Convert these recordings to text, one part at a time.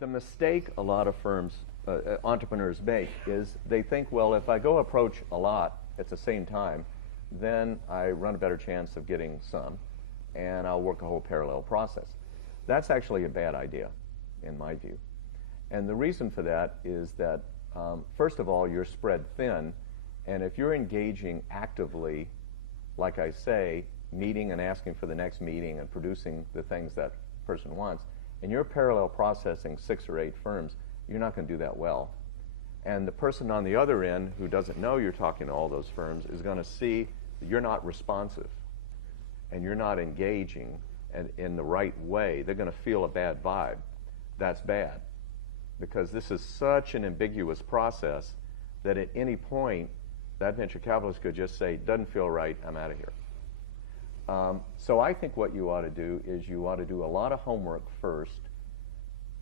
The mistake a lot of firms, entrepreneurs make is they think, well, if I go approach a lot at the same time, then I run a better chance of getting some, and I'll work a whole parallel process. That's actually a bad idea, in my view. And the reason for that is that, first of all, you're spread thin, and if you're engaging actively, like I say, meeting and asking for the next meeting and producing the things that person wants, and you're parallel processing 6 or 8 firms, you're not going to do that well. And the person on the other end who doesn't know you're talking to all those firms is going to see that you're not responsive and you're not engaging in the right way. They're going to feel a bad vibe. That's bad, because this is such an ambiguous process that at any point that venture capitalist could just say, doesn't feel right, I'm out of here. So I think what you ought to do is you ought to do a lot of homework first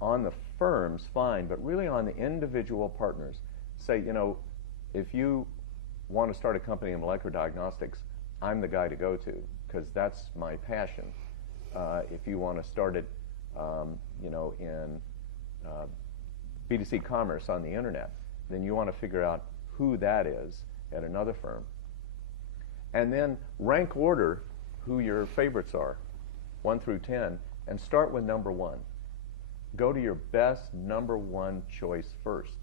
on the firms, fine, but really on the individual partners. Say, you know, if you want to start a company in molecular diagnostics, I'm the guy to go to, because that's my passion. If you want to start it, you know, in B2C commerce on the internet, then you want to figure out who that is at another firm. And then rank order who your favorites are, 1 through 10, and start with number 1. Go to your best number 1 choice first.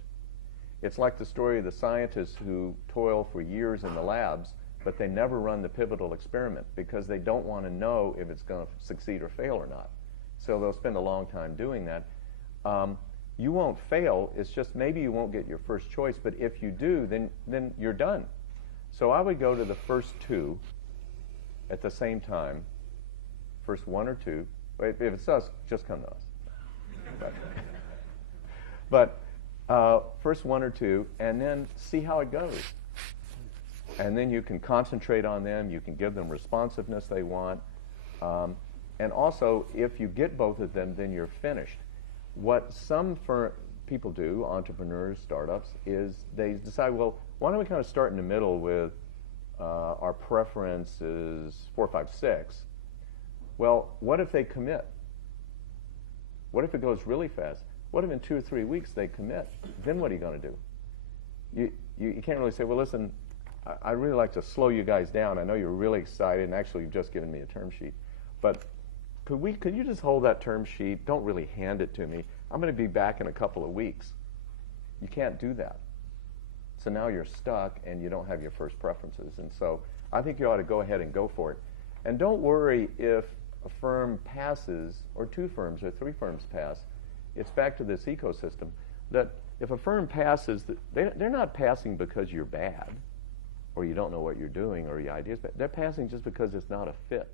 It's like the story of the scientists who toil for years in the labs, but they never run the pivotal experiment because they don't want to know if it's going to succeed or fail or not. So they'll spend a long time doing that. You won't fail, it's just maybe you won't get your first choice, but if you do, then you're done. So I would go to the first 2 at the same time, first 1 or 2. If it's us, just come to us. But first 1 or 2, and then see how it goes. And then you can concentrate on them, you can give them responsiveness they want, and also, if you get both of them, then you're finished. What some people do, entrepreneurs, startups, is they decide, well, why don't we kind of start in the middle with our preference is 4, 5, 6. Well, what if they commit? What if it goes really fast? What if in 2 or 3 weeks they commit? Then what are you going to do? You can't really say, well, listen, I'd really like to slow you guys down. I know you're really excited, and actually you've just given me a term sheet. But could you just hold that term sheet? Don't really hand it to me. I'm going to be back in a couple of weeks. You can't do that. So now you're stuck and you don't have your first preferences. And so I think you ought to go ahead and go for it. And don't worry if a firm passes, or 2 firms or 3 firms pass. It's back to this ecosystem that if a firm passes, they're not passing because you're bad or you don't know what you're doing or your ideas, but they're passing just because it's not a fit.